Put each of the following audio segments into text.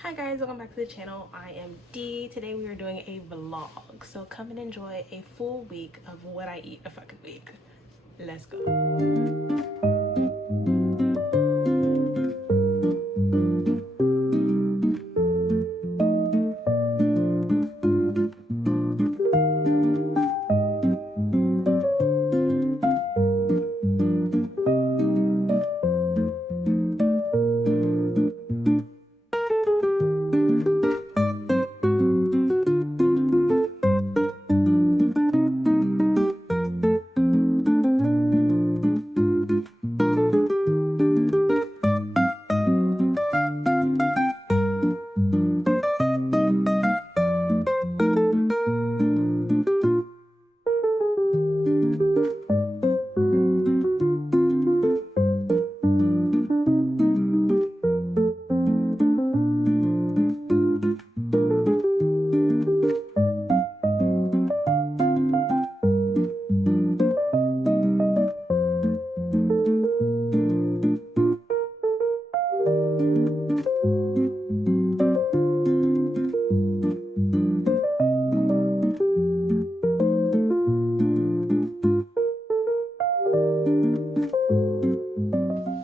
Hi guys, welcome back to the channel. I am Dee. Today we are doing a vlog, so come and enjoy a full week of what I eat a fucking week. Let's go.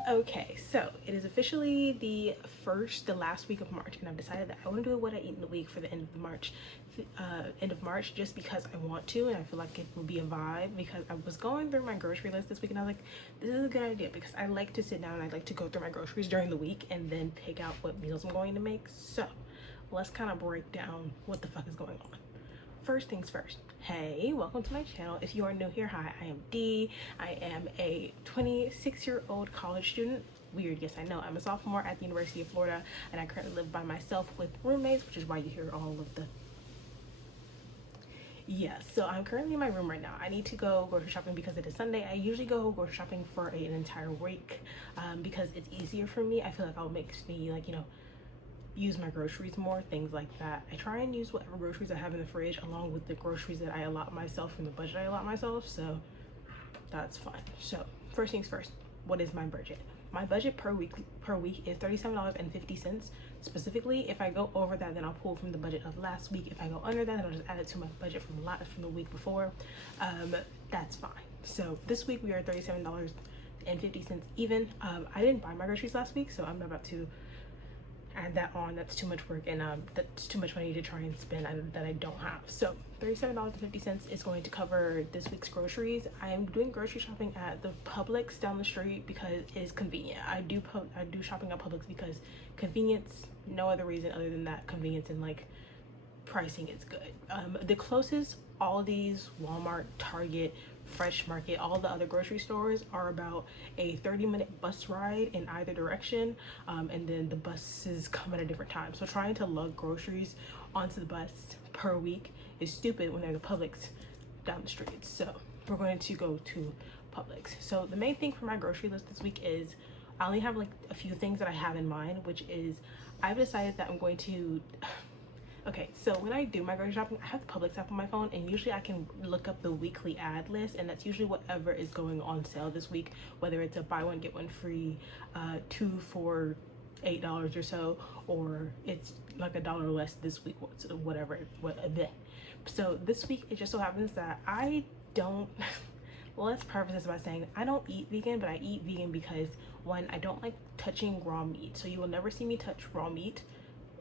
Okay, so it is officially the last week of March, and I've decided that I want to do what I eat in the week for the end of March, just because I want to, and I feel like it will be a vibe. Because I was going through my grocery list this week, and I was like, this is a good idea because I like to sit down and I like to go through my groceries during the week and then pick out what meals I'm going to make. So let's kind of break down what the fuck is going on. First things first, hey, welcome to my channel. If you are new here, hi, I am Dee. I am a 26-year-old college student. Weird, yes, I know. I'm a sophomore at the University of Florida, and I currently live by myself with roommates, which is why you hear all of the so I'm currently in my room right now. I need to go grocery shopping because it is Sunday. I usually go grocery shopping for an entire week because it's easier for me. I feel like it makes me, like, use my groceries more, things like that. I try and use whatever groceries I have in the fridge along with the groceries that I allot myself from the budget I allot myself, so that's fine. So first things first, what is my budget? My budget per week is $37.50. Specifically, if I go over that, then I'll pull from the budget of last week. If I go under that, then I'll just add it to my budget from the week before. That's fine. So this week we are $37.50 even. I didn't buy my groceries last week, so I'm about to add that on. That's too much work, and that's too much money to try and spend that I don't have. So $37.50 is going to cover this week's groceries. I am doing grocery shopping at the Publix down the street because it is convenient. I do shopping at Publix because convenience, no other reason other than that convenience, and like pricing is good. The closest Aldi's, Walmart, Target, Fresh Market, all the other grocery stores are about a 30-minute bus ride in either direction, and then the buses come at a different time. So trying to lug groceries onto the bus per week is stupid when there's a Publix down the street. So we're going to go to Publix. So the main thing for my grocery list this week is I only have like a few things that I have in mind, which is I've decided that I'm going to okay, so when I do my grocery shopping, I have the Publix app on my phone, and usually I can look up the weekly ad list, and that's usually whatever is going on sale this week, whether it's a buy one get one free, 2 for $8 or so, or it's like $1 less this week, whatever. So this week it just so happens that I don't well, let's preface this by saying I don't eat vegan, but I eat vegan because, one, I don't like touching raw meat. So you will never see me touch raw meat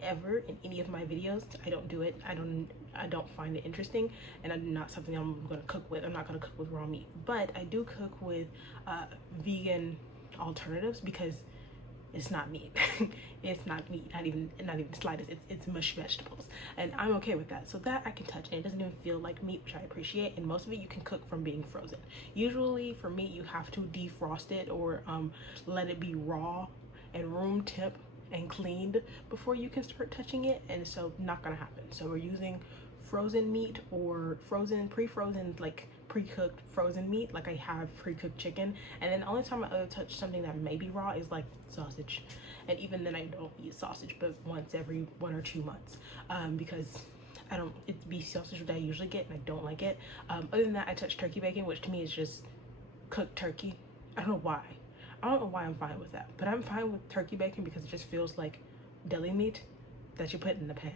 ever in any of my videos. I don't do it. I don't find it interesting, and I'm not something I'm gonna cook with. I'm not gonna cook with raw meat, but I do cook with vegan alternatives because it's not meat. It's not meat, not even the slightest. It's mushed vegetables, and I'm okay with that. So that I can touch, and it doesn't even feel like meat, which I appreciate. And most of it you can cook from being frozen. Usually for meat you have to defrost it or let it be raw and room temp and cleaned before you can start touching it, and so not gonna happen. So we're using frozen meat or pre-frozen, like pre-cooked frozen meat. Like I have pre-cooked chicken, and then the only time I ever touch something that may be raw is like sausage, and even then I don't eat sausage but once every 1 or 2 months because it's beef sausage that I usually get and I don't like it. Other than that, I touch turkey bacon, which to me is just cooked turkey. I don't know why I'm fine with that, but I'm fine with turkey bacon because it just feels like deli meat, that you put in the pan.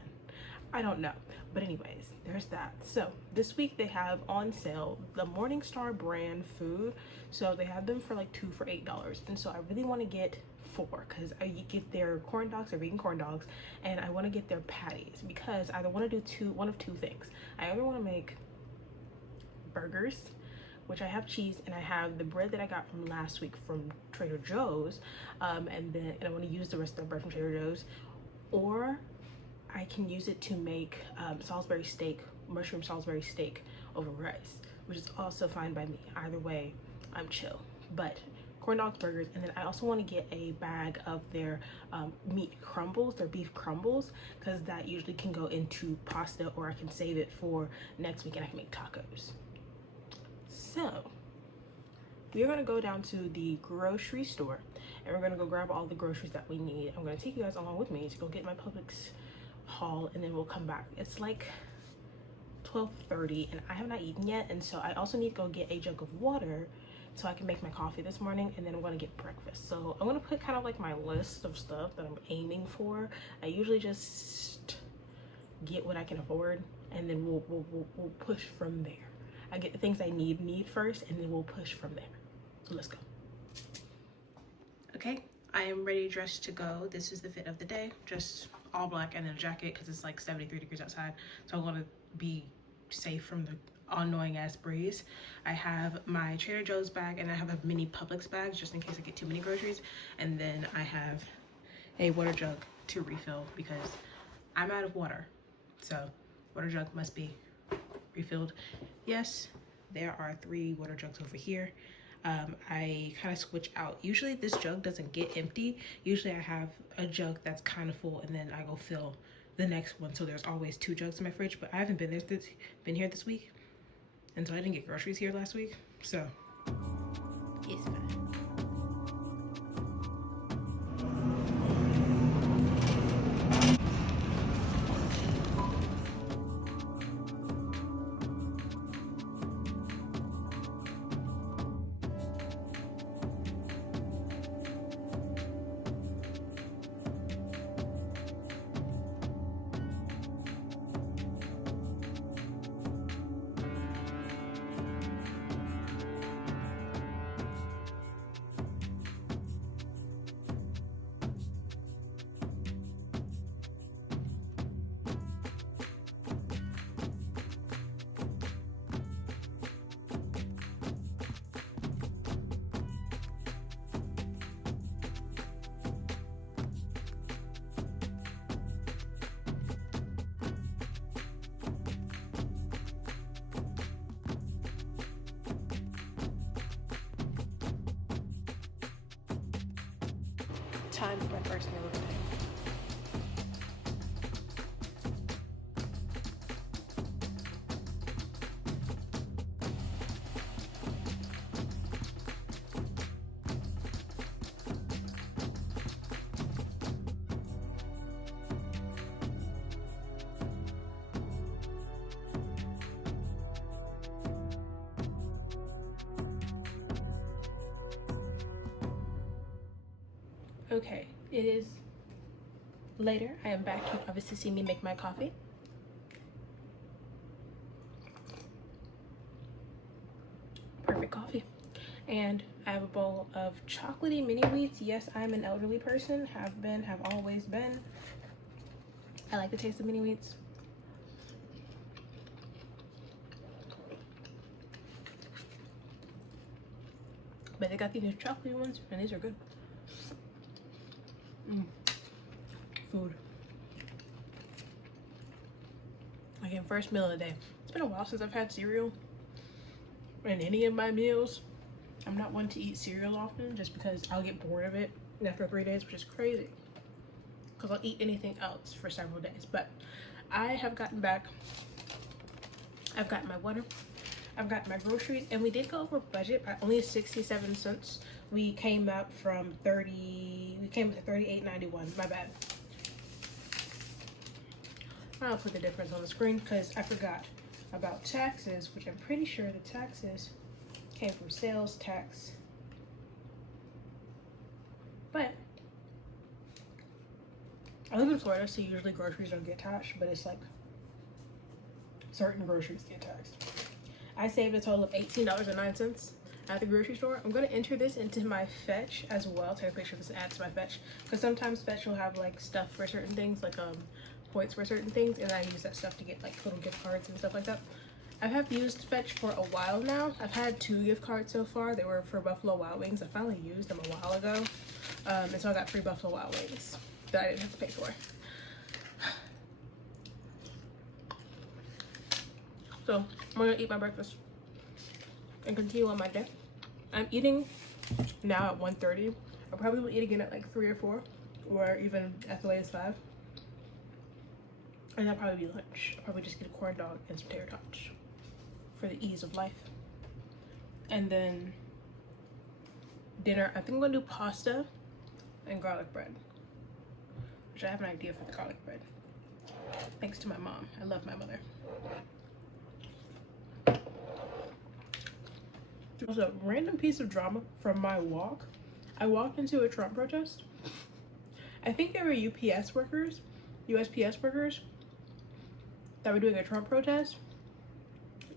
I don't know, but anyways, there's that. So this week they have on sale the Morningstar brand food. So they have them for like 2 for $8, and so I really want to get 4 because I get their corn dogs, their vegan corn dogs, and I want to get their patties because I either want to do one of two things. I either want to make burgers, which I have cheese, and I have the bread that I got from last week from Trader Joe's, and I want to use the rest of the bread from Trader Joe's, or I can use it to make Salisbury steak, mushroom Salisbury steak over rice, which is also fine by me. Either way, I'm chill. But corn dogs, burgers, and then I also want to get a bag of their meat crumbles, their beef crumbles, because that usually can go into pasta, or I can save it for next week and I can make tacos. So we're gonna go down to the grocery store and we're gonna go grab all the groceries that we need. I'm gonna take you guys along with me to go get my Publix haul, and then we'll come back. It's like 12:30 and I have not eaten yet, and so I also need to go get a jug of water so I can make my coffee this morning, and then I'm gonna get breakfast. So I'm gonna put kind of like my list of stuff that I'm aiming for. I usually just get what I can afford, and then we'll push from there. I get the things I need first, and then we'll push from there. So let's go. Okay, I am ready, dressed to go. This is the fit of the day, just all black and a jacket because it's like 73 degrees outside. So I want to be safe from the annoying ass breeze. I have my Trader Joe's bag, and I have a mini Publix bag just in case I get too many groceries. And then I have a water jug to refill because I'm out of water. So water jug must be refilled. Yes, there are 3 water jugs over here. I kind of switch out. Usually this jug doesn't get empty. Usually I have a jug that's kind of full, and then I go fill the next one. So there's always 2 jugs in my fridge, but I haven't been here this week, and so I didn't get groceries here last week, so it's fine. Time for my first meal of the day. Okay, it is later. I am back. You obviously see me make my coffee. Perfect coffee. And I have a bowl of chocolatey mini wheats. Yes, I'm an elderly person. Have been, have always been. I like the taste of mini wheats. But they got these chocolatey ones, and these are good. Food. Again, first meal of the day. It's been a while since I've had cereal in any of my meals. I'm not one to eat cereal often just because I'll get bored of it after 3 days, which is crazy because I'll eat anything else for several days. But I have gotten back. I've got my water, I've got my groceries, and we did go over budget by only 67 cents. We came up from 30, we came to 38.91. My bad. I'll put the difference on the screen because I forgot about taxes, which I'm pretty sure the taxes came from sales tax. But I live in Florida, so usually groceries don't get taxed, but it's like certain groceries get taxed. I saved a total of $18.09 at the grocery store. I'm gonna enter this into my Fetch as well. Take a picture of this and add to my Fetch, because sometimes Fetch will have like stuff for certain things, like points for certain things, and I use that stuff to get like little gift cards and stuff like that. I have used Fetch for a while now. I've had 2 gift cards so far. They were for Buffalo Wild Wings. I finally used them a while ago, and so I got free Buffalo Wild Wings that I didn't have to pay for. So I'm gonna eat my breakfast and continue on my day. I'm eating now at 1:30. I'll probably will eat again at like 3 or 4, or even at the latest 5. And that'll probably be lunch. I'll probably just get a corn dog and some tater tots for the ease of life. And then dinner, I think I'm gonna do pasta and garlic bread, which I have an idea for the garlic bread. Thanks to my mom. I love my mother. Also, random piece of drama from my walk. I walked into a Trump protest. I think they were USPS workers that were doing a Trump protest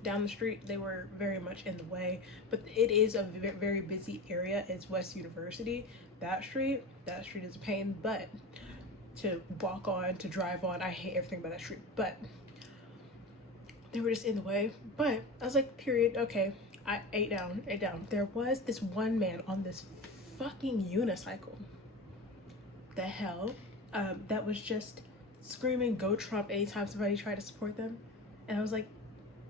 down the street. They were very much in the way, but it is a very busy area. It's West University. That street is a pain, but to walk on, to drive on, I hate everything about that street, but they were just in the way. But I was like, period, okay. I ate down. There was this one man on this fucking unicycle. The hell? That was just screaming "Go Trump" anytime somebody tried to support them. And I was like,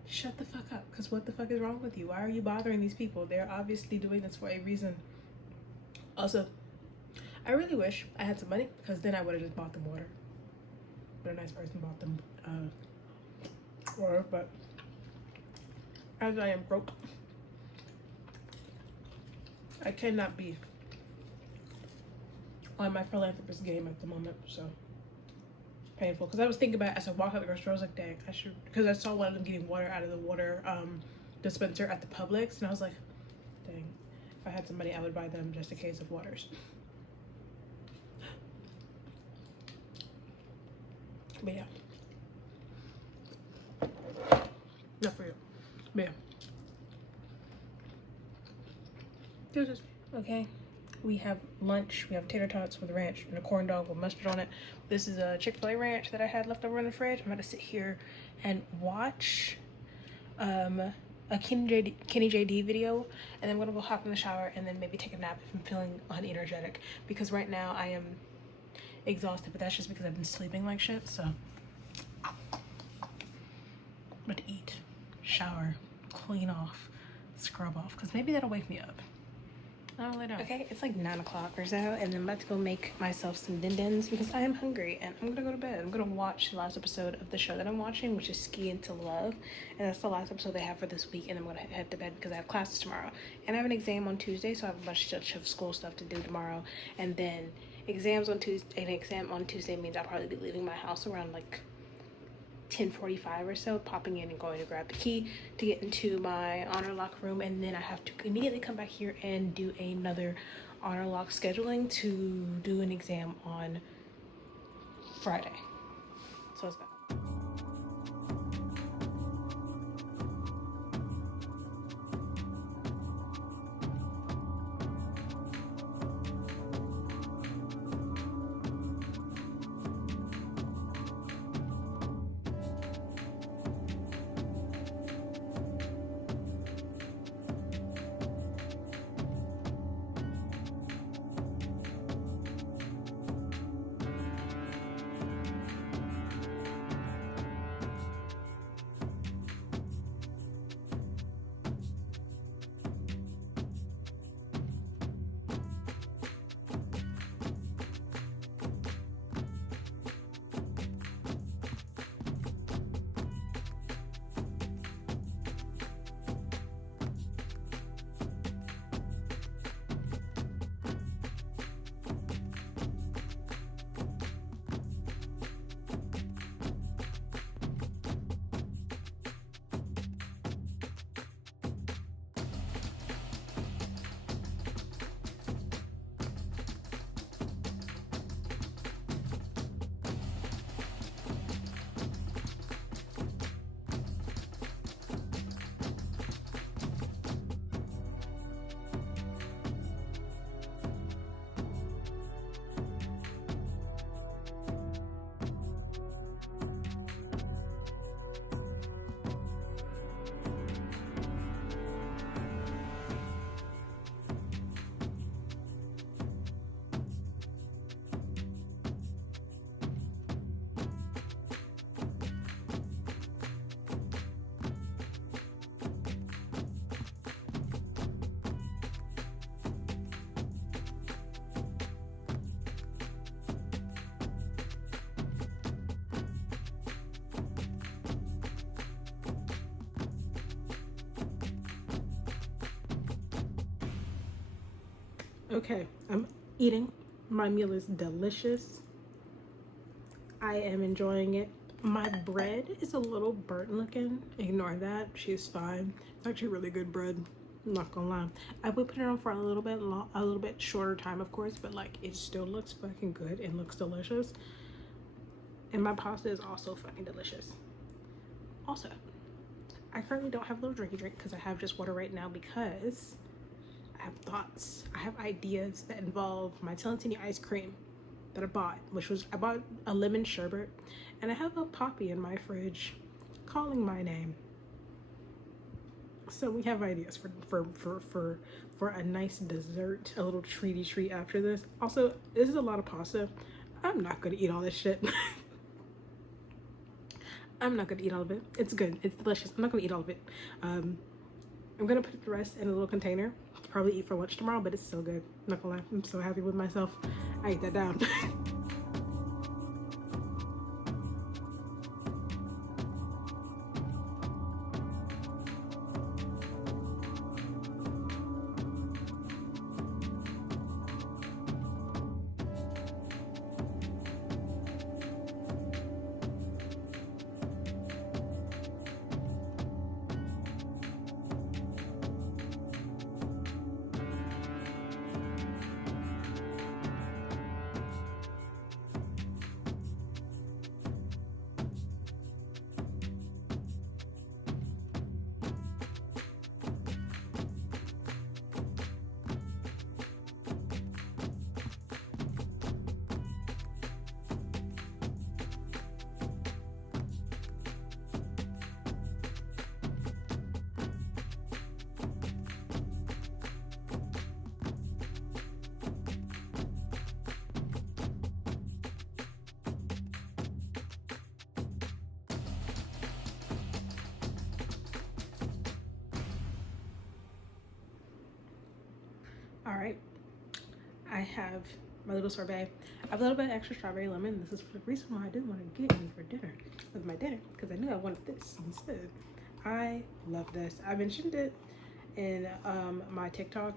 shut the fuck up, because what the fuck is wrong with you? Why are you bothering these people? They're obviously doing this for a reason. Also, I really wish I had some money, because then I would have just bought them water. But a nice person bought them water. But as I am broke, I cannot be on my philanthropist game at the moment, so painful. Because I was thinking about it as I walked out the grocery store, I was like, dang, I should, because I saw one of them getting water out of the water dispenser at the Publix, and I was like, dang, if I had some money, I would buy them just a case of waters. But yeah, not for you. But yeah. Okay, we have lunch. We have tater tots with ranch and a corn dog with mustard on it. This is a Chick-fil-A ranch that I had left over in the fridge. I'm going to sit here and watch a Kenny JD video, and then I'm going to go hop in the shower and then maybe take a nap if I'm feeling unenergetic, because right now I am exhausted, but that's just because I've been sleeping like shit. So I'm going to eat, shower, clean off, scrub off, because maybe that'll wake me up. I'll lay down. Okay, it's like 9 o'clock or so, and I'm about to go make myself some din-dins because I am hungry, and I'm gonna go to bed. I'm gonna watch the last episode of the show that I'm watching, which is Ski Into Love, and that's the last episode they have for this week, and I'm gonna head to bed because I have classes tomorrow, and I have an exam on Tuesday, so I have a bunch of school stuff to do tomorrow, and then exams on Tuesday. An exam on Tuesday means I'll probably be leaving my house around like 10:45 or so, popping in and going to grab the key to get into my honor lock room, and then I have to immediately come back here and do another honor lock scheduling to do an exam on Friday. So let's go. Okay, I'm eating. My meal is delicious. I am enjoying it. My bread is a little burnt looking. Ignore that. She's fine. It's actually really good bread. I'm not gonna lie. I would put it on for a little bit a little bit shorter time, of course, but like it still looks fucking good and looks delicious. And my pasta is also fucking delicious. Also, I currently don't have a little drinky drink because I have just water right now because I have thoughts. I have ideas that involve my Tellantini ice cream that I bought, I bought a lemon sherbet, and I have a poppy in my fridge calling my name. So we have ideas for a nice dessert, a little treaty treat after this. Also, this is a lot of pasta. I'm not gonna eat all this shit. I'm not gonna eat all of it. It's good. It's delicious. I'm not gonna eat all of it. I'm gonna put the rest in a little container. Probably eat for lunch tomorrow, but it's so good. I'm not gonna lie. I'm so happy with myself. I ate that down. All right, I have my little sorbet. I have a little bit of extra strawberry lemon. This is the reason why I didn't want to get any for dinner, with my dinner, because I knew I wanted this instead. I love this. I mentioned it in my TikTok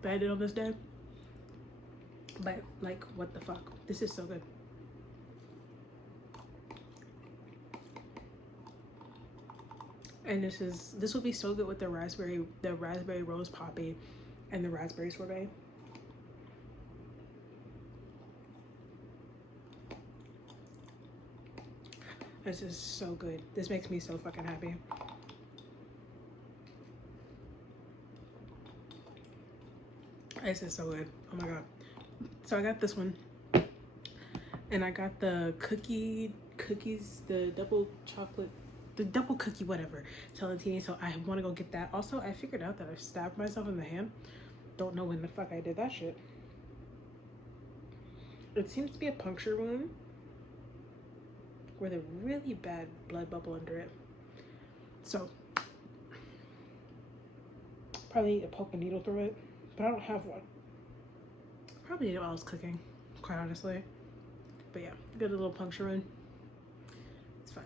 that I did on this day, but like, what the fuck? This is so good. And this will be so good with the raspberry rose poppy and the raspberry sorbet. This is so good. This makes me so fucking happy. This is so good. Oh my god. So I got this one, and I got the cookies, the double chocolate, the double cookie whatever Tellantini. So I want to go get that. Also, I figured out that I stabbed myself in the hand. Don't know when the fuck I did that shit. It seems to be a puncture wound with a really bad blood bubble under it. So probably need to poke a needle through it, but I don't have one. Probably did it while I was cooking, quite honestly. But yeah, good little puncture wound. It's fine.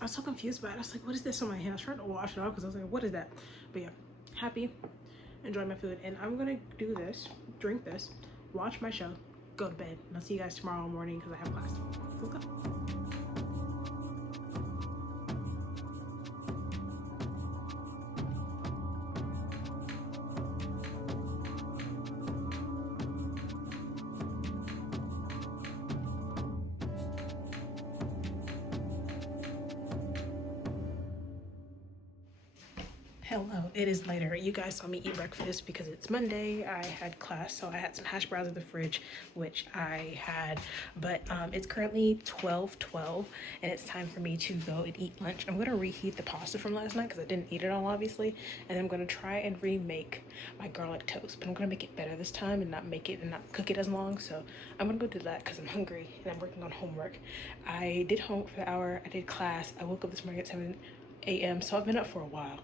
I was so confused by it. I was like, what is this on my hand? I was trying to wash it off because I was like, what is that? But yeah, happy, enjoy my food. And I'm gonna do this, drink this, watch my show, go to bed. And I'll see you guys tomorrow morning because I have class. Let's go. Hello, it is later. You guys saw me eat breakfast because it's Monday. I had class, so I had some hash browns in the fridge, which I had, but it's currently 12:12 and it's time for me to go and eat lunch. I'm gonna reheat the pasta from last night because I didn't eat it all, obviously, and I'm gonna try and remake my garlic toast, but I'm gonna make it better this time and not cook it as long. So I'm gonna go do that because I'm hungry and I'm working on homework. I did homework for the hour, I did class, I woke up this morning at 7 a.m. so I've been up for a while.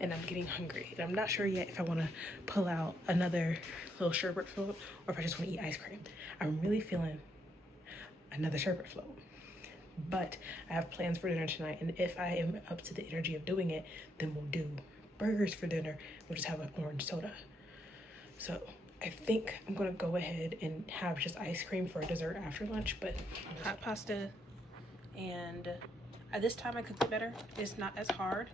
And I'm getting hungry, and I'm not sure yet if I want to pull out another little sherbet float or if I just want to eat ice cream. I'm really feeling another sherbet float, But I have plans for dinner tonight, and if I am up to the energy of doing it, then we'll do burgers for dinner. We'll just have an orange soda. So I think I'm gonna go ahead and have just ice cream for dessert after lunch. But hot pasta, and this time I cooked it better. It's not as hard.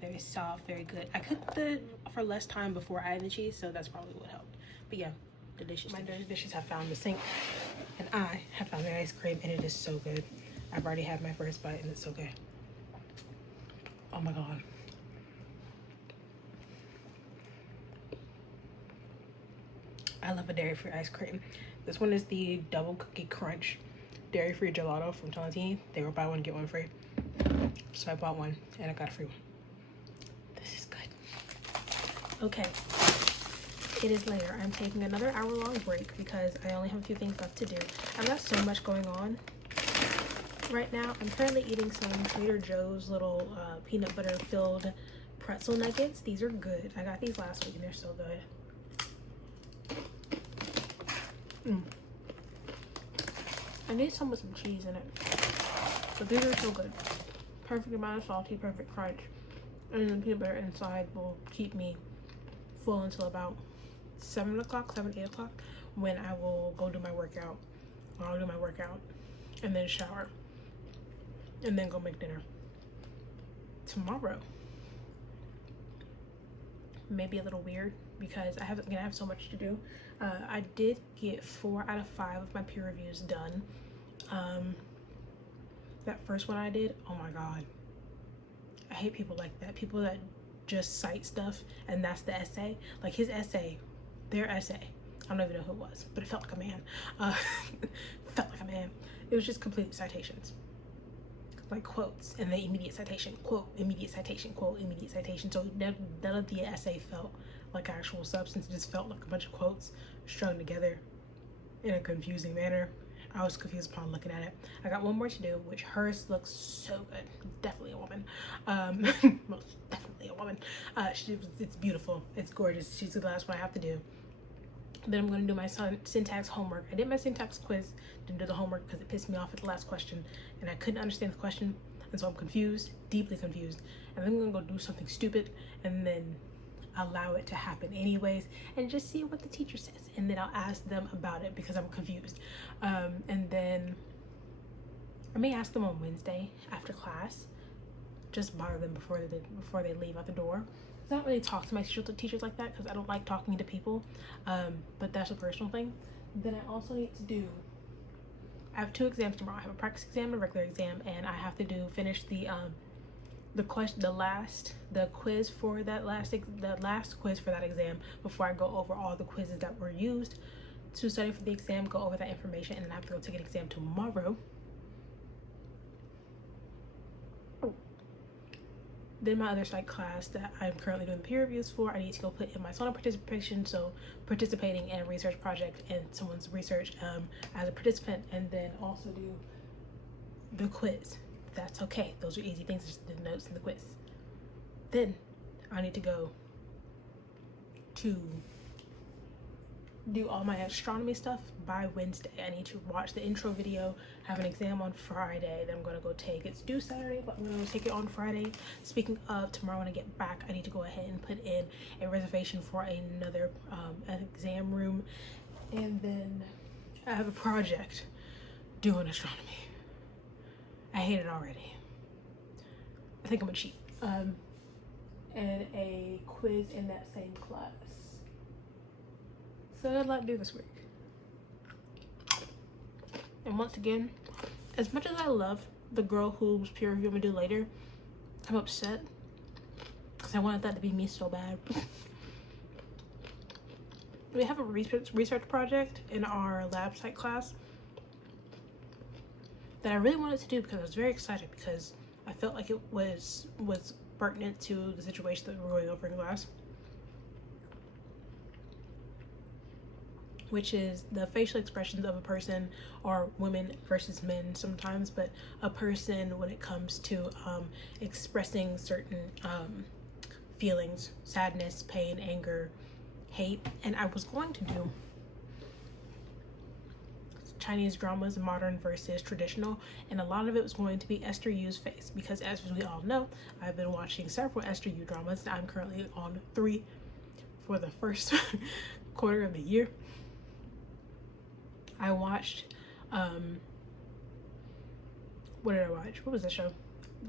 Very soft, very good. I cooked it for less time before I added the cheese, so that's probably what helped. But yeah, delicious. My dishes have found the sink, and I have found the ice cream, and it is so good. I've already had my first bite, and it's so good. Oh my god. I love a dairy-free ice cream. This one is the Double Cookie Crunch dairy-free gelato from Tolentini. They were buy one, get one free. So I bought one, and I got a free one. This is good. Okay. It is later. I'm taking another hour-long break because I only have a few things left to do. I've got so much going on right now. I'm currently eating some Trader Joe's little peanut butter filled pretzel nuggets. These are good. I got these last week and they're so good. I need some with some cheese in it. But these are so good. Perfect amount of salty, perfect crunch. And the peanut butter inside will keep me full until about 7 o'clock, 8 o'clock, when I will go do my workout. I'll do my workout and then shower and then go make dinner. Tomorrow may be a little weird because I have so much to do. I did get 4 out of 5 of my peer reviews done. That first one I did, oh my god, I hate people like that. People that just cite stuff and that's the essay. Like his essay, their essay, I don't even know who it was, but it felt like a man. Felt like a man. It was just complete citations, like quotes, and then immediate citation, quote, immediate citation, quote, immediate citation. So none of the essay felt like actual substance. It just felt like a bunch of quotes strung together in a confusing manner. I was confused upon looking at it. I got one more to do, which hers looks so good. Definitely a woman. Most definitely a woman. It's beautiful. It's gorgeous. She's the last one I have to do. Then I'm going to do my syntax homework. I did my syntax quiz. Didn't do the homework because it pissed me off at the last question. And I couldn't understand the question. And so I'm confused. Deeply confused. And then I'm going to go do something stupid. And then allow it to happen anyways and just see what the teacher says, and then I'll ask them about it because I'm confused, and then I may ask them on Wednesday after class, just bother them before they leave out the door. I don't really talk to my teachers like that because I don't like talking to people, but that's a personal thing. Then I also need to do, I have 2 exams tomorrow. I have a practice exam and a regular exam, and I have to finish the quiz for that last quiz for that exam before I go over all the quizzes that were used to study for the exam, go over that information, and then I have to go take an exam tomorrow. Then my other psych class that I'm currently doing peer reviews for, I need to go put in my sauna participation, so participating in a research project and someone's research as a participant, and then also do the quiz. That's okay. Those are easy things, just the notes and the quiz. Then I need to go to do all my astronomy stuff by Wednesday. I need to watch the intro video, have an exam on Friday that I'm going to go take. It's due Saturday, but I'm going to take it on Friday. Speaking of, tomorrow when I get back, I need to go ahead and put in a reservation for another exam room. And then I have a project due in astronomy. I hate it already. I think I'm gonna cheat. And a quiz in that same class. So I had a lot to do this week. And once again, as much as I love the girl whose peer review I'm gonna do later, I'm upset because I wanted that to be me so bad. We have a research project in our lab site class that I really wanted to do because I was very excited because I felt like it was pertinent to the situation that we're going over in class, which is the facial expressions of a person, or women versus men sometimes, but a person when it comes to expressing certain feelings, sadness, pain, anger, hate. And I was going to do Chinese dramas, modern versus traditional, and a lot of it was going to be Esther Yu's face, because as we all know, I've been watching several Esther Yu dramas. I'm currently on 3 for the first quarter of the year. I watched what did I watch? What was the show?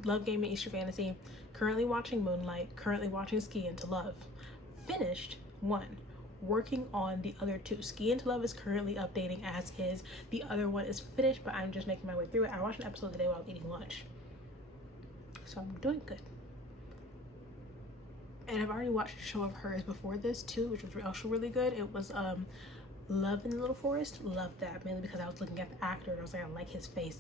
Love Game and Easter Fantasy. Currently watching Moonlight. Currently watching Ski Into Love. Finished 1. Working on the other 2. Ski Into Love is currently updating, as is. The other one is finished, but I'm just making my way through it. I watched an episode today while eating lunch, so I'm doing good. And I've already watched a show of hers before this too, which was also really good. It was Love in the Little Forest. Loved that, mainly because I was looking at the actor and I was like, I like his face,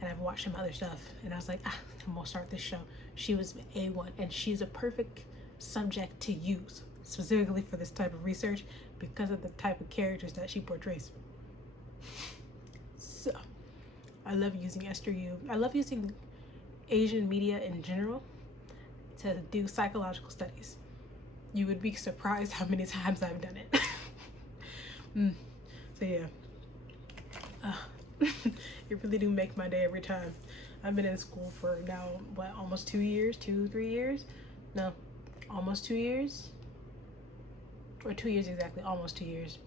and I've watched some other stuff and I was like, I'm gonna start this show. She was A1, and she's a perfect subject to use specifically for this type of research because of the type of characters that she portrays. So I love using Esther Yu. I love using Asian media in general to do psychological studies. You would be surprised how many times I've done it. So yeah, it really do make my day every time. I've been in school for now, what, almost 2 years, 3 years? No, almost 2 years, or 2 years exactly, almost 2 years.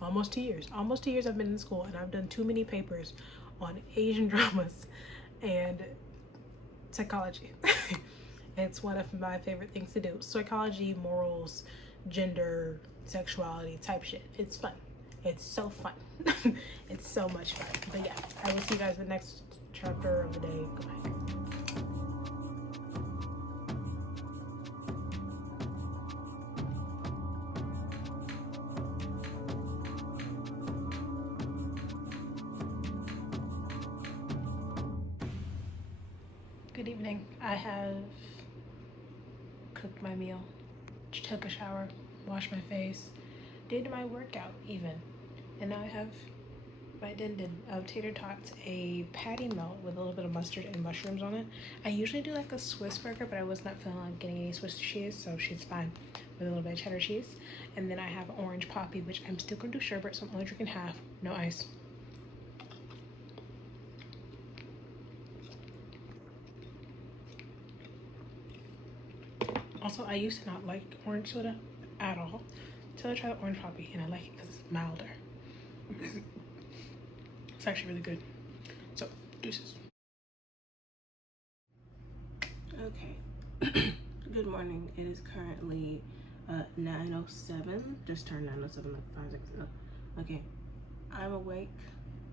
Almost 2 years I've been in school, and I've done too many papers on Asian dramas and psychology. It's one of my favorite things to do. Psychology, morals, gender, sexuality type shit. It's fun. It's so fun. It's so much fun. But yeah, I will see you guys in the next chapter of the day. Goodbye. Good evening. I have cooked my meal, took a shower, washed my face, did my workout even, and now I have my din din of tater tots, a patty melt with a little bit of mustard and mushrooms on it. I usually do like a Swiss burger, but I was not feeling like getting any Swiss cheese, so she's fine with a little bit of cheddar cheese. And then I have orange poppy, which I'm still gonna do sherbet, so I'm only drinking half, no ice. Also, I used to not like orange soda at all until I tried the orange poppy, and I like it because it's milder. It's actually really good. So, deuces. Okay. Good morning. It is currently 9:07. Just turned 9:07, like 5, 6. Okay. I'm awake.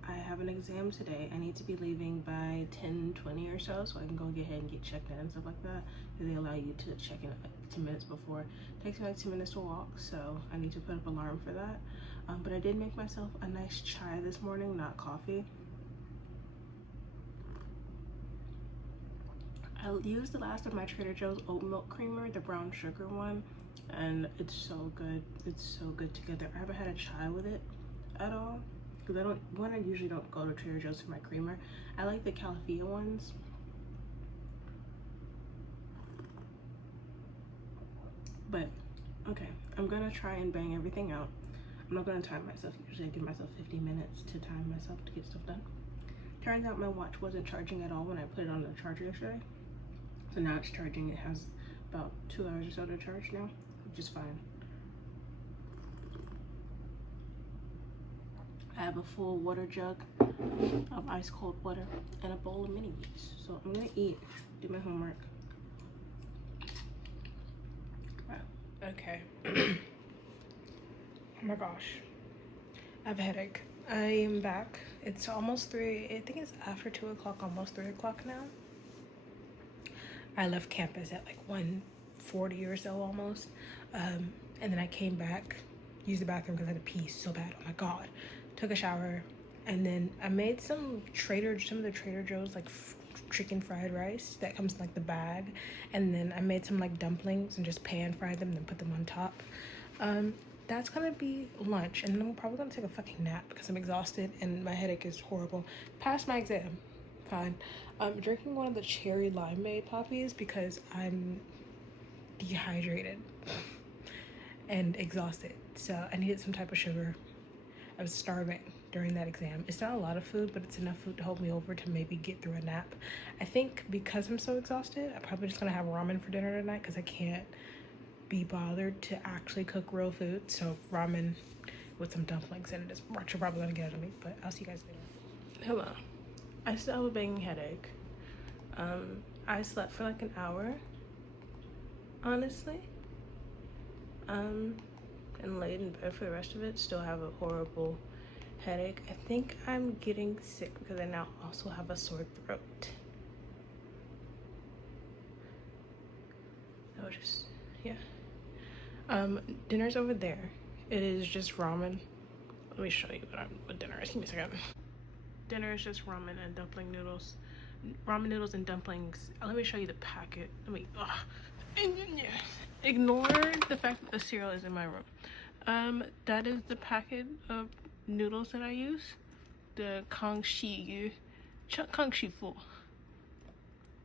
I have an exam today. I need to be leaving by 10:20 or so I can go ahead and get checked in and stuff like that. They allow you to check in like 10 minutes before. It takes me like 10 minutes to walk, so I need to put up an alarm for that. But I did make myself a nice chai this morning, not coffee. I used the last of my Trader Joe's oat milk creamer, the brown sugar one, and it's so good. It's so good together. I haven't had a chai with it at all, because I usually don't go to Trader Joe's for my creamer. I like the Califia ones. But okay, I'm gonna try and bang everything out. I'm not gonna time myself. Usually I give myself 50 minutes to time myself to get stuff done. Turns out my watch wasn't charging at all when I put it on the charger yesterday. So now it's charging. It has about 2 hours or so to charge now, which is fine. I have a full water jug of ice cold water and a bowl of mini wheats. So I'm gonna eat, do my homework. Wow. Okay. Oh my gosh. I have a headache. I am back. It's almost 3. I think it's after 2 o'clock, almost 3 o'clock now. I left campus at like 1:40 or so almost. And then I came back, used the bathroom because I had to pee so bad. Oh my God. Took a shower, and then I made some of the Trader Joe's like chicken fried rice that comes in like the bag, and then I made some like dumplings and just pan fried them and then put them on top. That's gonna be lunch, and then I'm probably gonna take a fucking nap because I'm exhausted and my headache is horrible. Passed my exam, fine. I'm drinking one of the cherry limeade poppies because I'm dehydrated and exhausted, so I needed some type of sugar. I was starving during that exam. It's not a lot of food, but it's enough food to hold me over to maybe get through a nap. I think because I'm so exhausted, I'm probably just gonna have ramen for dinner tonight because I can't be bothered to actually cook real food. So ramen with some dumplings and it's what you're probably gonna get out of me, but I'll see you guys later. Hello. I still have a banging headache. I slept for like an hour, honestly. And laid in bed for the rest of it. Still have a horrible headache. I think I'm getting sick because I now also have a sore throat. Oh, just, yeah. Dinner's over there. It is just ramen. Let me show you what dinner is. Give me a second. Dinner is just ramen and dumpling noodles. Ramen noodles and dumplings. Let me show you the packet. Ignore the fact that the cereal is in my room. That is the packet of noodles that I use. The Kangxi Fu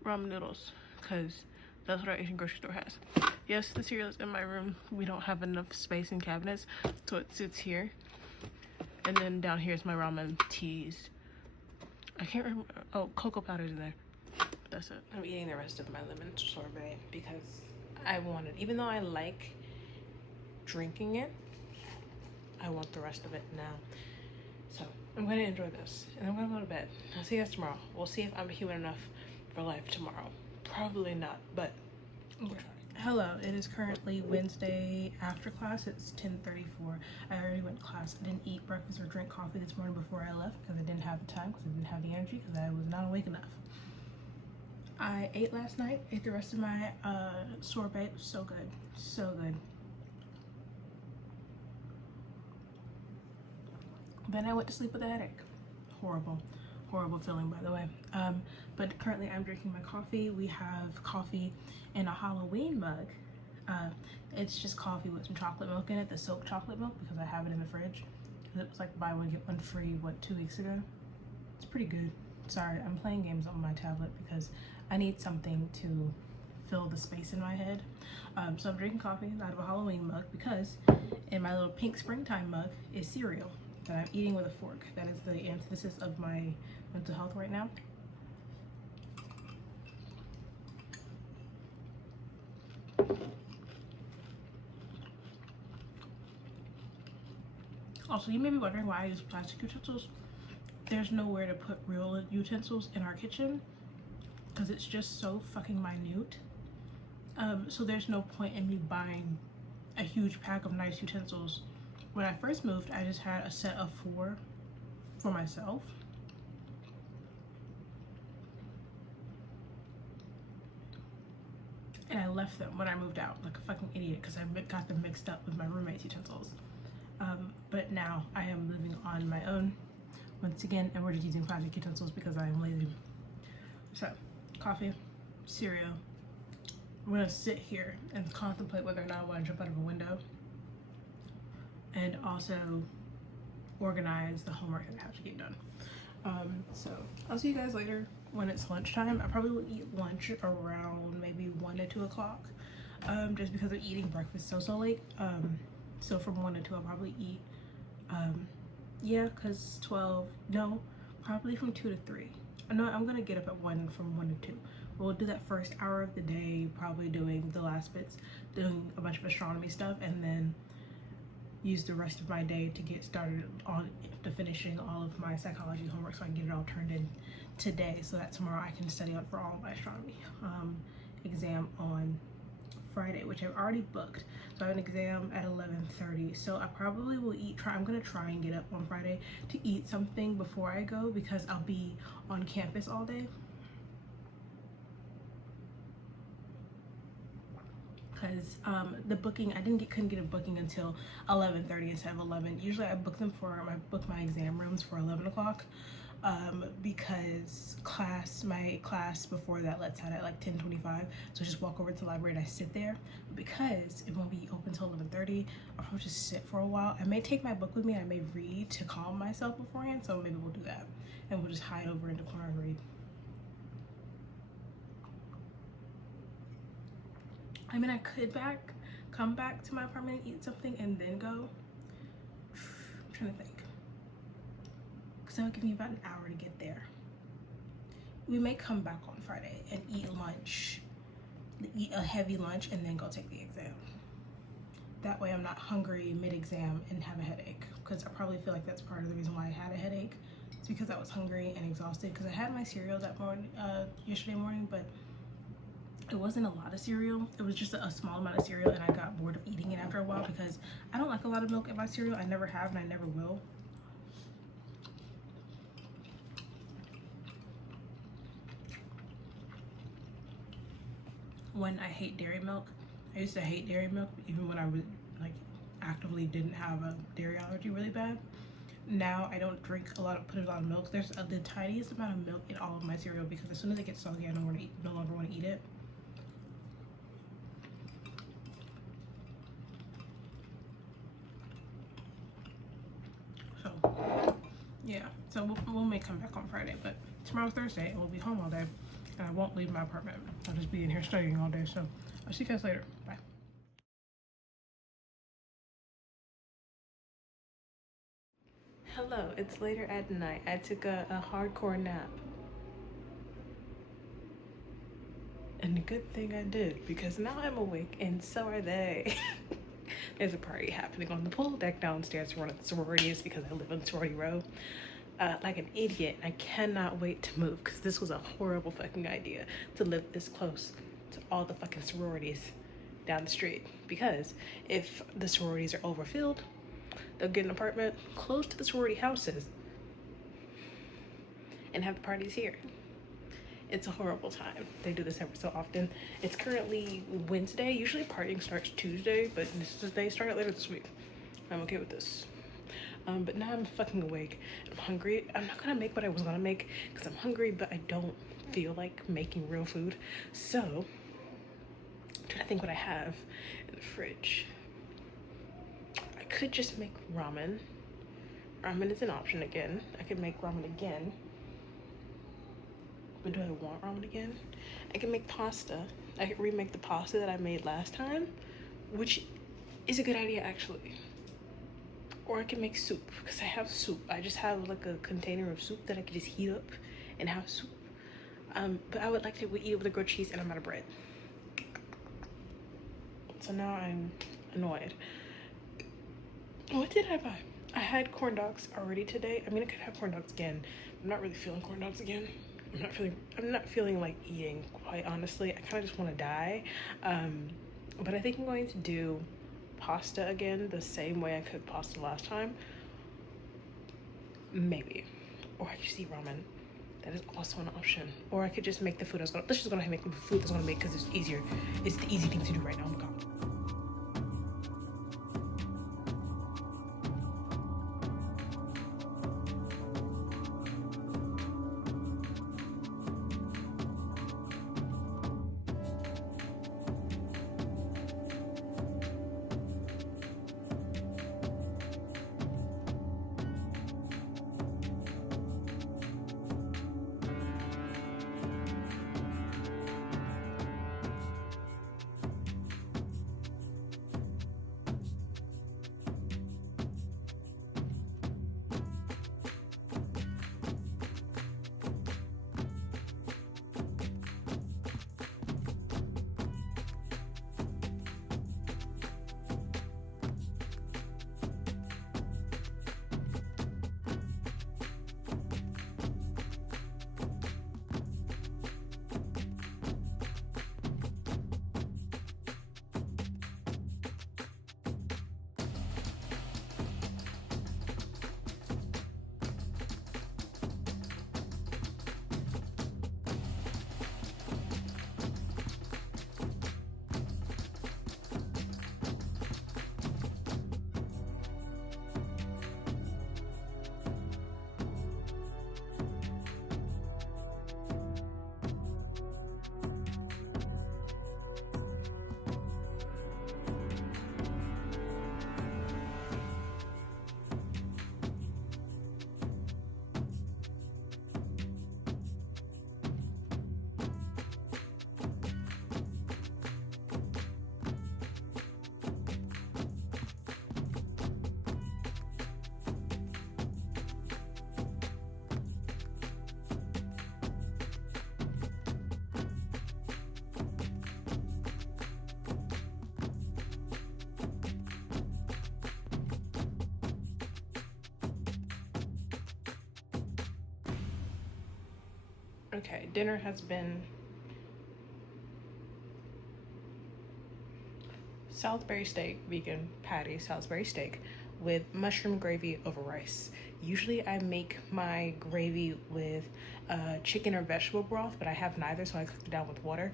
ramen noodles, because that's what our Asian grocery store has. Yes, the cereal is in my room. We don't have enough space in cabinets, so it sits here. And then down here is my ramen teas. I can't remember. Oh, cocoa powder's in there. That's it. I'm eating the rest of my lemon sorbet because I wanted, even though I like drinking it, I want the rest of it now. So I'm going to enjoy this and I'm going to go to bed. I'll see you guys tomorrow. We'll see if I'm human enough for life tomorrow. Probably not, but we'll try. Hello, it is currently Wednesday after class. It's 10:34. I already went to class. I didn't eat breakfast or drink coffee this morning before I left because I didn't have the time, because I didn't have the energy, because I was not awake enough. I ate last night, ate the rest of my sorbet. It was so good, so good. Then I went to sleep with a headache. Horrible feeling, by the way. But currently I'm drinking my coffee. We have coffee in a Halloween mug. It's just coffee with some chocolate milk in it, the silk chocolate milk, because I have it in the fridge. It was like buy one get one free, 2 weeks ago? It's pretty good. Sorry, I'm playing games on my tablet because I need something to fill the space in my head. So I'm drinking coffee out of a Halloween mug because in my little pink springtime mug is cereal that I'm eating with a fork. That is the antithesis of my mental health right now. Also, you may be wondering why I use plastic utensils. There's nowhere to put real utensils in our kitchen because it's just so fucking minute. So there's no point in me buying a huge pack of nice utensils. When I first moved, I just had a set of 4 for myself. And I left them when I moved out like a fucking idiot because I got them mixed up with my roommate's utensils. But now I am living on my own once again, and we're just using plastic utensils because I am lazy. So, coffee, cereal. I'm gonna sit here and contemplate whether or not I want to jump out of a window, and also organize the homework that I have to get done. So I'll see you guys later when it's lunchtime. I probably will eat lunch around maybe 1 to 2 o'clock, just because I'm eating breakfast so late. So from 1 to 2 I'll probably eat, yeah, because 12, no, probably from 2 to 3. No, I'm gonna get up at 1 from 1 to 2. We'll do that first hour of the day, probably doing the last bits, doing a bunch of astronomy stuff, and then use the rest of my day to get started on to finishing all of my psychology homework so I can get it all turned in today so that tomorrow I can study up for all of my astronomy exam on Friday, which I've already booked. So I have an exam at 11:30. So I probably will I'm gonna try and get up on Friday to eat something before I go because I'll be on campus all day. Because the booking, I couldn't get a booking until 11:30 instead of 11. Usually I book my exam rooms for 11 o'clock because my class before that lets out at like 10:25. So I just walk over to the library and I sit there. But because it won't be open until 11:30, I'll probably just sit for a while. I may take my book with me. I may read to calm myself beforehand. So maybe we'll do that. And we'll just hide over in the corner and read. I mean, I could come back to my apartment and eat something and then go. I'm trying to think. because that would give me about an hour to get there. We may come back on Friday and eat lunch, eat a heavy lunch, and then go take the exam. That way I'm not hungry mid-exam and have a headache, because I probably feel like that's part of the reason why I had a headache. It's because I was hungry and exhausted, because I had my cereal that morning, yesterday morning, but it wasn't a lot of cereal. It was just a small amount of cereal, and I got bored of eating it after a while because I don't like a lot of milk in my cereal. I never have and I never will. When I hate dairy milk, I used to hate dairy milk even when I was like actively didn't have a dairy allergy really bad. Now I don't drink a lot of milk. There's the tiniest amount of milk in all of my cereal because as soon as it gets soggy, I no longer want to eat it. So yeah, so we'll may come back on Friday, but tomorrow's Thursday and we'll be home all day. And I won't leave my apartment. I'll just be in here studying all day. So I'll see you guys later. Bye. Hello, it's later at night. I took a hardcore nap. And a good thing I did, because now I'm awake and so are they. There's a party happening on the pool deck downstairs for one of the sororities because I live on sorority row. Like an idiot. I cannot wait to move because this was a horrible fucking idea to live this close to all the fucking sororities down the street, because if the sororities are overfilled, they'll get an apartment close to the sorority houses and have the parties here. It's a horrible time. They do this every so often. It's currently Wednesday. Usually partying starts Tuesday, but they started later this week. I'm okay with this. But now I'm fucking awake. I'm hungry. I'm not gonna make what I was gonna make because I'm hungry, but I don't feel like making real food. So I'm trying to think what I have in the fridge. I could just make ramen. Ramen is an option again. I could make ramen again. But do I want ramen again? I can make pasta. I could remake the pasta that I made last time, which is a good idea actually. Or I can make soup, because I have soup. I just have like a container of soup that I could just heat up and have soup. But I would like to eat it with a grilled cheese and I'm out of bread. So now I'm annoyed. What did I buy? I had corn dogs already today. I mean, I could have corn dogs again. I'm not really feeling corn dogs again. I'm not feeling like eating, quite honestly. I kind of just want to die. But I think I'm going to do pasta again the same way I cooked pasta last time. Maybe. Or I could just eat ramen. That is also an option. Or I could just make the food let's just go ahead and make the food I was gonna make because it's easier. It's the easy thing to do right now. Oh my god. Okay, dinner has been Salisbury steak, vegan patty, Salisbury steak with mushroom gravy over rice. Usually I make my gravy with chicken or vegetable broth, but I have neither, so I cooked it down with water.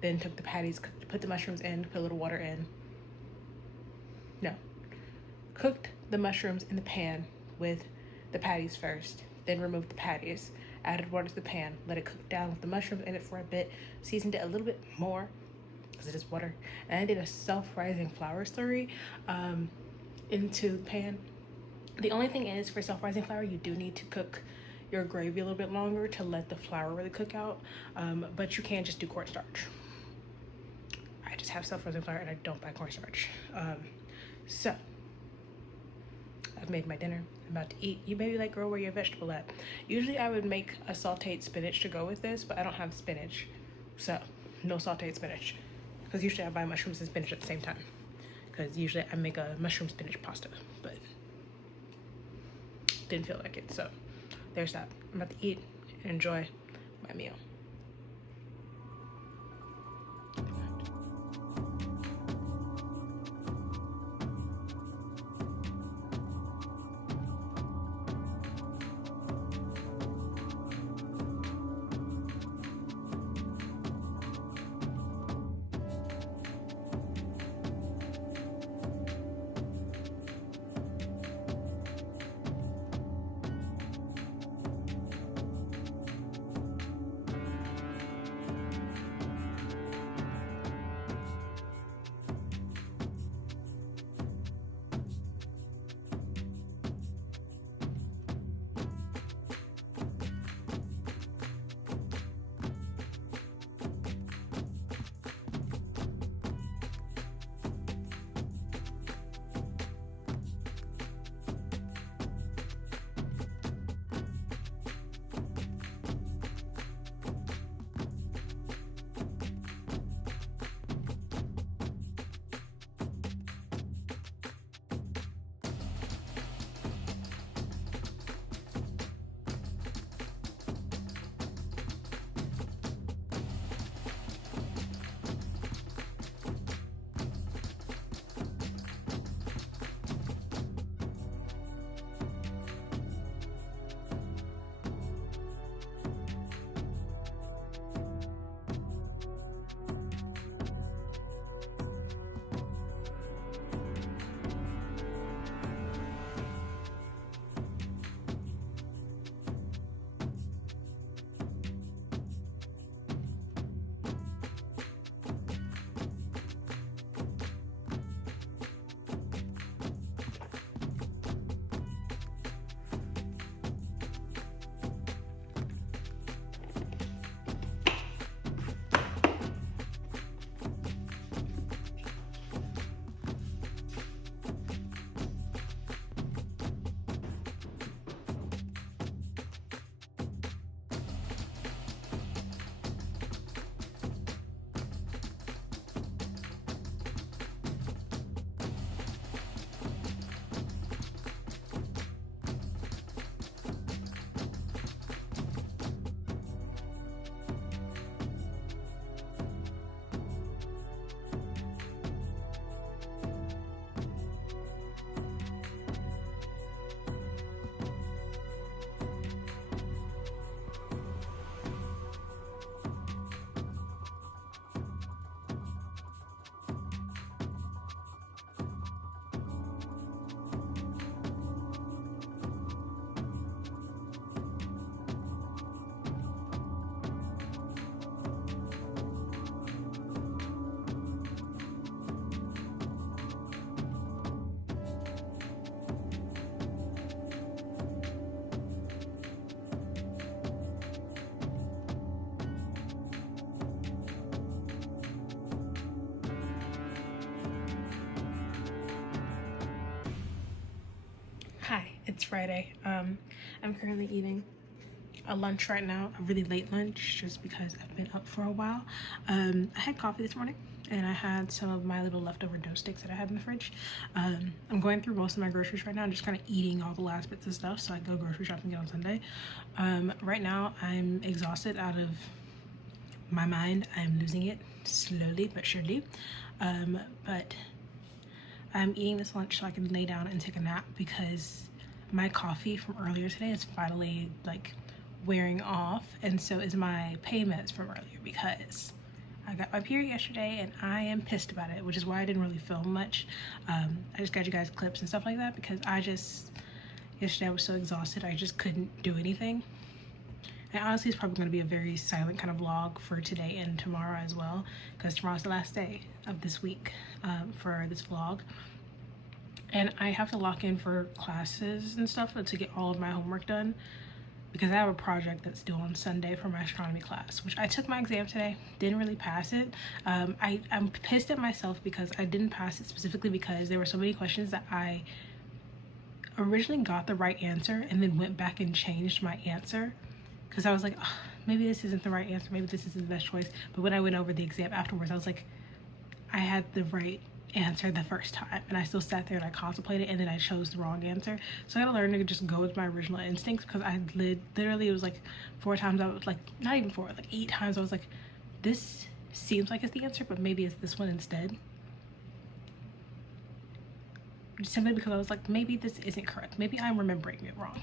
Then took the patties, put the mushrooms in, put a little water in. No. Cooked the mushrooms in the pan with the patties first, then removed the patties, added water to the pan, let it cook down with the mushrooms in it for a bit, seasoned it a little bit more because it is water, and I did a self-rising flour slurry into the pan. The only thing is, for self-rising flour, you do need to cook your gravy a little bit longer to let the flour really cook out, but you can just do cornstarch. I just have self-rising flour and I don't buy cornstarch. So I've made my dinner. I'm about to eat. You may be like, girl, where your vegetable at? Usually I would make a sauteed spinach to go with this, but I don't have spinach, so no sauteed spinach, because usually I buy mushrooms and spinach at the same time, because usually I make a mushroom spinach pasta, but didn't feel like it, so there's that. I'm about to eat and enjoy my meal. Hi, it's Friday. I'm currently eating a lunch right now, a really late lunch, just because I've been up for a while. I had coffee this morning. and I had some of my little leftover dough sticks that I had in the fridge. I'm going through most of my groceries right now. I'm just kind of eating all the last bits of stuff so I go grocery shopping again on Sunday. Right now I'm exhausted out of my mind. I'm losing it slowly but surely. But I'm eating this lunch so I can lay down and take a nap because my coffee from earlier today is finally like wearing off, and so is my pain meds from earlier because I got my period yesterday and I am pissed about it, which is why I didn't really film much. I just got you guys clips and stuff like that because yesterday I was so exhausted I just couldn't do anything. And honestly, it's probably going to be a very silent kind of vlog for today and tomorrow as well, because tomorrow's the last day of this week for this vlog. And I have to lock in for classes and stuff to get all of my homework done because I have a project that's due on Sunday for my astronomy class, which I took my exam today, didn't really pass it. I'm pissed at myself because I didn't pass it specifically because there were so many questions that I originally got the right answer and then went back and changed my answer because I was like, oh, maybe this isn't the right answer, maybe this isn't the best choice. But when I went over the exam afterwards, I was like, I had the right answer the first time, and I still sat there and I contemplated, and then I chose the wrong answer. So I gotta learn to just go with my original instincts because I literally, it was like 4 times I was like, not even 4, like 8 times I was like, this seems like it's the answer, but maybe it's this one instead. Simply because I was like, maybe this isn't correct, maybe I'm remembering it wrong.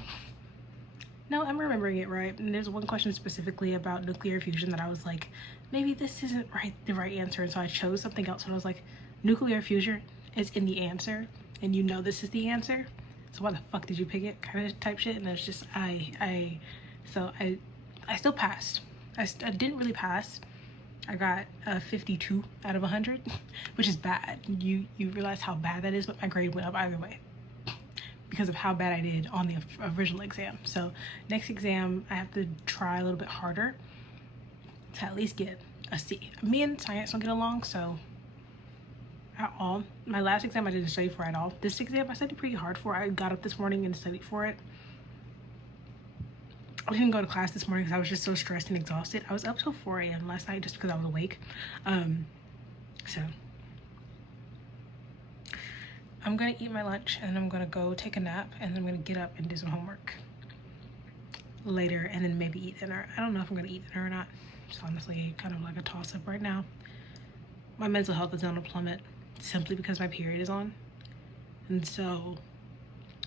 No, I'm remembering it right. And there's one question specifically about nuclear fusion that I was like, maybe this isn't the right answer, and so I chose something else, and I was like, nuclear fusion is in the answer and you know this is the answer, so why the fuck did you pick it, kind of type shit. And it's just I still passed. I didn't really pass. I got a 52 out of 100, which is bad. You realize how bad that is, but my grade went up either way because of how bad I did on the original exam. So next exam I have to try a little bit harder to at least get a C. Me and science don't get along, so at all. My last exam I didn't study for at all. This exam I studied pretty hard for. I got up this morning and studied for it. I didn't go to class this morning because I was just so stressed and exhausted. I was up till 4 a.m. last night just because I was awake. So I'm gonna eat my lunch and I'm gonna go take a nap, and then I'm gonna get up and do some homework later, and then maybe eat dinner. I don't know if I'm gonna eat dinner or not. It's honestly kind of like a toss-up right now. My mental health is on a plummet simply because my period is on, and so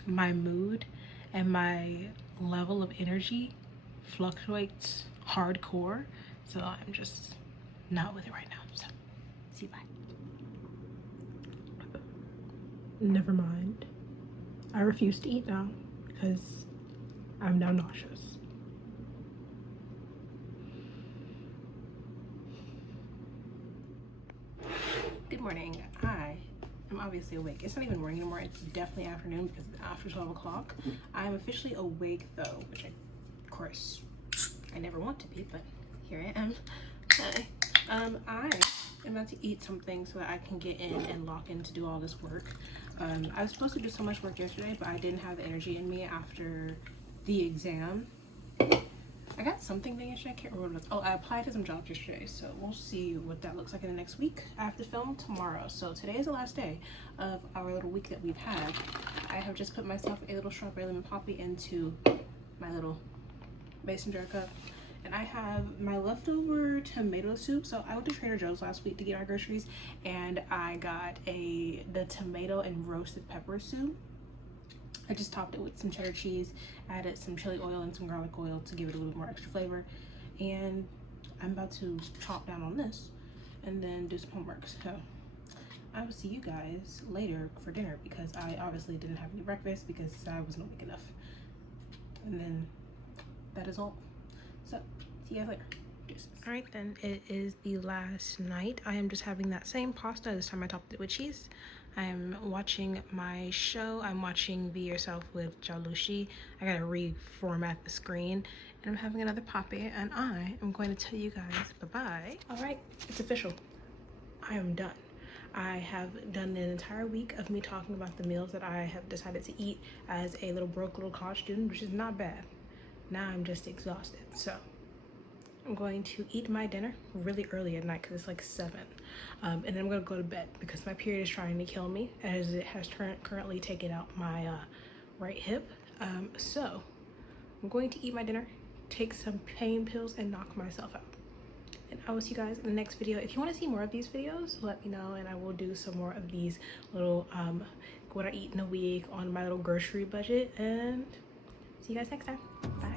my mood and my level of energy fluctuates hardcore, so I'm just not with it right now. So see you, bye. Never mind, I refuse to eat now because I'm now nauseous. Good morning. I am obviously awake. It's not even morning anymore. It's definitely afternoon because it's after 12 o'clock. I'm officially awake though, which of course I never want to be, but here I am. Hi. I am about to eat something so that I can get in and lock in to do all this work. I was supposed to do so much work yesterday, but I didn't have the energy in me after the exam. I got something done yesterday, I can't remember what it was. Oh, I applied to some jobs yesterday, so we'll see what that looks like in the next week. I have to film tomorrow, so today is the last day of our little week that we've had. I have just put myself a little strawberry lemon poppy into my little mason jar cup, and I have my leftover tomato soup. So I went to Trader Joe's last week to get our groceries, and I got the tomato and roasted pepper soup. I just topped it with some cheddar cheese, added some chili oil and some garlic oil to give it a little more extra flavor. And I'm about to chop down on this and then do some homework. So I will see you guys later for dinner because I obviously didn't have any breakfast because I was not awake enough. And then that is all. So see you guys later. All right, then it is the last night. I am just having that same pasta. This time I topped it with cheese. I am watching my show. I'm watching Be Yourself with Jalushi. I gotta reformat the screen, and I'm having another poppy, and I am going to tell you guys bye-bye. All right, it's official. I am done. I have done an entire week of me talking about the meals that I have decided to eat as a little broke little college student, which is not bad. Now I'm just exhausted, so I'm going to eat my dinner really early at night because it's like 7. And then I'm gonna go to bed because my period is trying to kill me as it has currently taken out my right hip. So I'm going to eat my dinner, take some pain pills, and knock myself out. And I will see you guys in the next video. If you want to see more of these videos, let me know, and I will do some more of these little what I eat in a week on my little grocery budget. And see you guys next time. Bye.